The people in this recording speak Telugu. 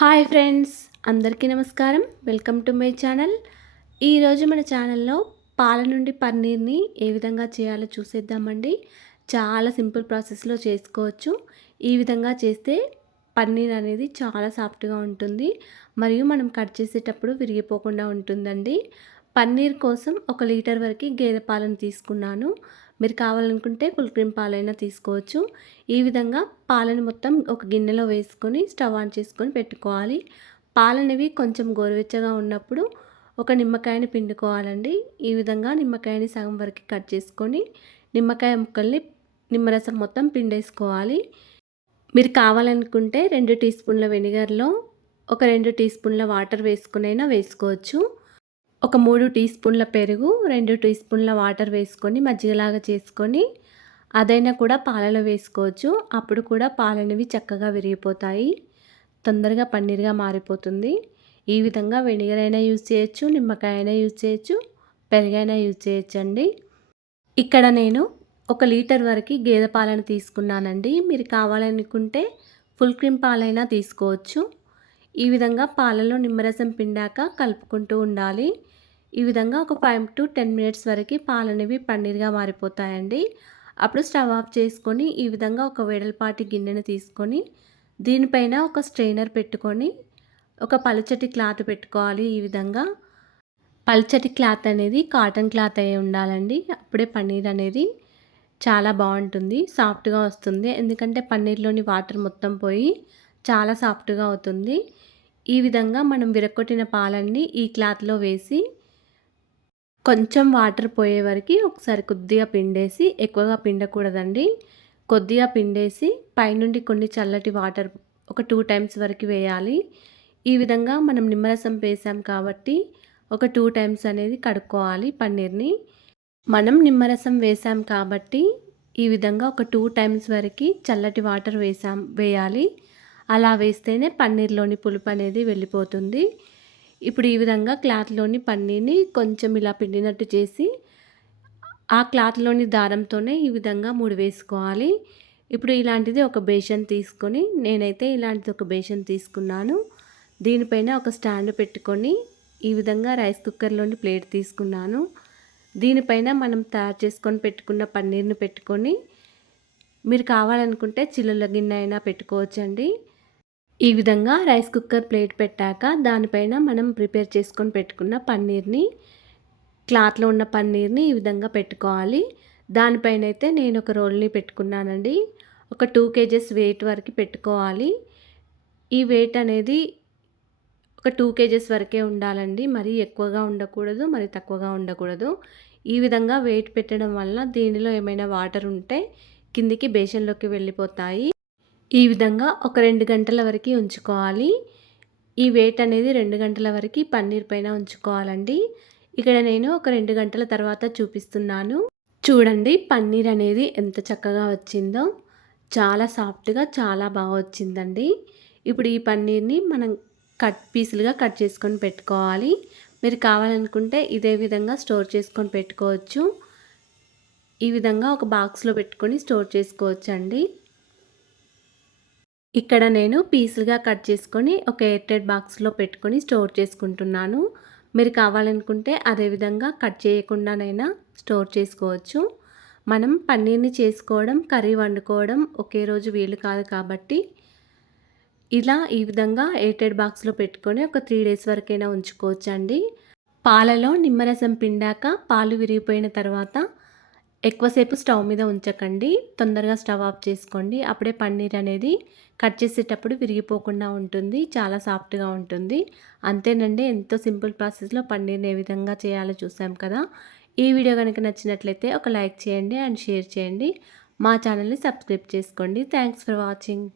హాయ్ ఫ్రెండ్స్ అందరికీ నమస్కారం. Welcome to my channel. ఈరోజు మన ఛానల్లో పాల నుండి పన్నీర్ని ఏ విధంగా చేయాలో చూసేద్దామండి. చాలా సింపుల్ ప్రాసెస్లో చేసుకోవచ్చు. ఈ విధంగా చేస్తే పన్నీర్ అనేది చాలా సాఫ్ట్గా ఉంటుంది. మరియు మనం కట్ చేసేటప్పుడు విరిగిపోకుండా ఉంటుందండి. పన్నీర్ కోసం ఒక లీటర్ వరకు గేదె పాలను తీసుకున్నాను. మీరు కావాలనుకుంటే ఫుల్ క్రీమ్ పాలైనా తీసుకోవచ్చు. ఈ విధంగా పాలను మొత్తం ఒక గిన్నెలో వేసుకొని స్టవ్ ఆన్ చేసుకొని పెట్టుకోవాలి. పాలనేవి కొంచెం గోరువెచ్చగా ఉన్నప్పుడు ఒక నిమ్మకాయని పిండుకోవాలండి. ఈ విధంగా నిమ్మకాయని సగం వరకు కట్ చేసుకొని నిమ్మకాయ ముక్కల్ని నిమ్మరసం మొత్తం పిండేసుకోవాలి. మీరు కావాలనుకుంటే రెండు టీ స్పూన్ల వెనిగర్లో ఒక రెండు టీ స్పూన్ల వాటర్ వేసుకునైనా వేసుకోవచ్చు. ఒక మూడు టీ స్పూన్ల పెరుగు రెండు టీ స్పూన్ల వాటర్ వేసుకొని మజ్జిగలాగా చేసుకొని అదైనా కూడా పాలలో వేసుకోవచ్చు. అప్పుడు కూడా పాలనేవి చక్కగా విరిగిపోతాయి. తొందరగా పన్నీర్గా మారిపోతుంది. ఈ విధంగా వెనిగర్ అయినా యూజ్ చేయొచ్చు నిమ్మకాయ అయినా యూజ్ చేయొచ్చు పెరుగైనా యూజ్ చేయొచ్చండి. ఇక్కడ నేను ఒక లీటర్ వరకు గేదె పాలను తీసుకున్నానండి. మీరు కావాలనుకుంటే ఫుల్ క్రీమ్ పాలైనా తీసుకోవచ్చు. ఈ విధంగా పాలలో నిమ్మరసం పిండాక కలుపుకుంటూ ఉండాలి. ఈ విధంగా ఒక ఫైవ్ టు టెన్ మినిట్స్ వరకు పాలు అనేవి పన్నీర్గా మారిపోతాయండి. అప్పుడు స్టవ్ ఆఫ్ చేసుకొని ఈ విధంగా ఒక వేడలపాటి గిన్నెను తీసుకొని దీనిపైన ఒక స్ట్రైనర్ పెట్టుకొని ఒక పలుచటి క్లాత్ పెట్టుకోవాలి ఈ విధంగా. పల్చటి క్లాత్ అనేది కాటన్ క్లాత్ అయి ఉండాలండి. అప్పుడే పన్నీర్ అనేది చాలా బాగుంటుంది సాఫ్ట్గా వస్తుంది. ఎందుకంటే పన్నీర్లోని వాటర్ మొత్తం పోయి చాలా సాఫ్ట్గా అవుతుంది. ఈ విధంగా మనం విరగొట్టిన పాలన్నీ ఈ క్లాత్లో వేసి కొంచెం వాటర్ పోయే వరకు ఒకసారి కొద్దిగా పిండేసి ఎక్కువగా పిండకూడదండి. కొద్దిగా పిండేసి పైనుండి కొన్ని చల్లటి వాటర్ ఒక టూ టైమ్స్ వరకు వేయాలి. ఈ విధంగా మనం నిమ్మరసం వేసాం కాబట్టి ఒక టూ టైమ్స్ అనేది కడుక్కోవాలి పన్నీర్ని. మనం నిమ్మరసం వేసాం కాబట్టి ఈ విధంగా ఒక టూ టైమ్స్ వరకు చల్లటి వాటర్ వేసాం వేయాలి. అలా వేస్తేనే పన్నీర్లోని పులుపు అనేది వెళ్ళిపోతుంది. ఇప్పుడు ఈ విధంగా క్లాత్లోని పన్నీర్ని కొంచెం ఇలా పిండినట్టు చేసి ఆ క్లాత్లోని దారంతోనే ఈ విధంగా మూడు వేసుకోవాలి. ఇప్పుడు ఇలాంటిది ఒక బేషన్ తీసుకొని నేనైతే ఇలాంటిది ఒక బేషన్ తీసుకున్నాను. దీనిపైన ఒక స్టాండ్ పెట్టుకొని ఈ విధంగా రైస్ కుక్కర్లోని ప్లేట్ తీసుకున్నాను. దీనిపైన మనం తయారు చేసుకొని పెట్టుకున్న పన్నీర్ని పెట్టుకొని మీరు కావాలనుకుంటే చిల్లుల గిన్నె అయినా పెట్టుకోవచ్చండి. ఈ విధంగా రైస్ కుక్కర్ ప్లేట్ పెట్టాక దానిపైన మనం ప్రిపేర్ చేసుకొని పెట్టుకున్న పన్నీర్ని క్లాత్లో ఉన్న పన్నీర్ని ఈ విధంగా పెట్టుకోవాలి. దానిపైన అయితే నేను ఒక రోల్ని పెట్టుకున్నానండి. ఒక టూ కేజెస్ వెయిట్ వరకు పెట్టుకోవాలి. ఈ వెయిట్ అనేది ఒక టూ కేజెస్ వరకే ఉండాలండి. మరీ ఎక్కువగా ఉండకూడదు మరి తక్కువగా ఉండకూడదు. ఈ విధంగా వెయిట్ పెట్టడం వల్ల దీనిలో ఏమైనా వాటర్ ఉంటే కిందికి బేషన్లోకి వెళ్ళిపోతాయి. ఈ విధంగా ఒక రెండు గంటల వరకు ఉంచుకోవాలి. ఈ వెయిట్ అనేది రెండు గంటల వరకు పన్నీర్ పైన ఉంచుకోవాలండి. ఇక్కడ నేను ఒక రెండు గంటల తర్వాత చూపిస్తున్నాను. చూడండి పన్నీర్ అనేది ఎంత చక్కగా వచ్చిందో. చాలా సాఫ్ట్గా చాలా బాగా వచ్చిందండి. ఇప్పుడు ఈ పన్నీర్ని మనం కట్ పీసులుగా కట్ చేసుకొని పెట్టుకోవాలి. మీరు కావాలనుకుంటే ఇదే విధంగా స్టోర్ చేసుకొని పెట్టుకోవచ్చు. ఈ విధంగా ఒక బాక్స్లో పెట్టుకొని స్టోర్ చేసుకోవచ్చు అండి ఇక్కడ నేను పీసులుగా కట్ చేసుకొని ఒక ఎయిర్టెడ్ బాక్స్లో పెట్టుకొని స్టోర్ చేసుకుంటున్నాను. మీరు కావాలనుకుంటే అదేవిధంగా కట్ చేయకుండానైనా స్టోర్ చేసుకోవచ్చు. మనం పన్నీర్ని చేసుకోవడం కర్రీ వండుకోవడం ఒకే రోజు వీలు కాదు కాబట్టి ఇలా ఈ విధంగా ఎయిర్టెడ్ బాక్స్లో పెట్టుకొని ఒక త్రీ డేస్ వరకైనా ఉంచుకోవచ్చండి. పాలలో నిమ్మరసం పిండాక పాలు విరిగిపోయిన తర్వాత ఎక్కువసేపు స్టవ్ మీద ఉంచకండి. తొందరగా స్టవ్ ఆఫ్ చేసుకోండి. అప్పుడే పన్నీర్ అనేది కట్ చేసేటప్పుడు విరిగిపోకుండా ఉంటుంది. చాలా సాఫ్ట్గా ఉంటుంది. అంతేనండి ఎంతో సింపుల్ ప్రాసెస్లో పన్నీర్ని ఏ విధంగా చేయాలో చూసాం కదా. ఈ వీడియో కనుక నచ్చినట్లయితే ఒక లైక్ చేయండి అండ్ షేర్ చేయండి. మా ఛానల్ని సబ్స్క్రైబ్ చేసుకోండి. Thanks for watching.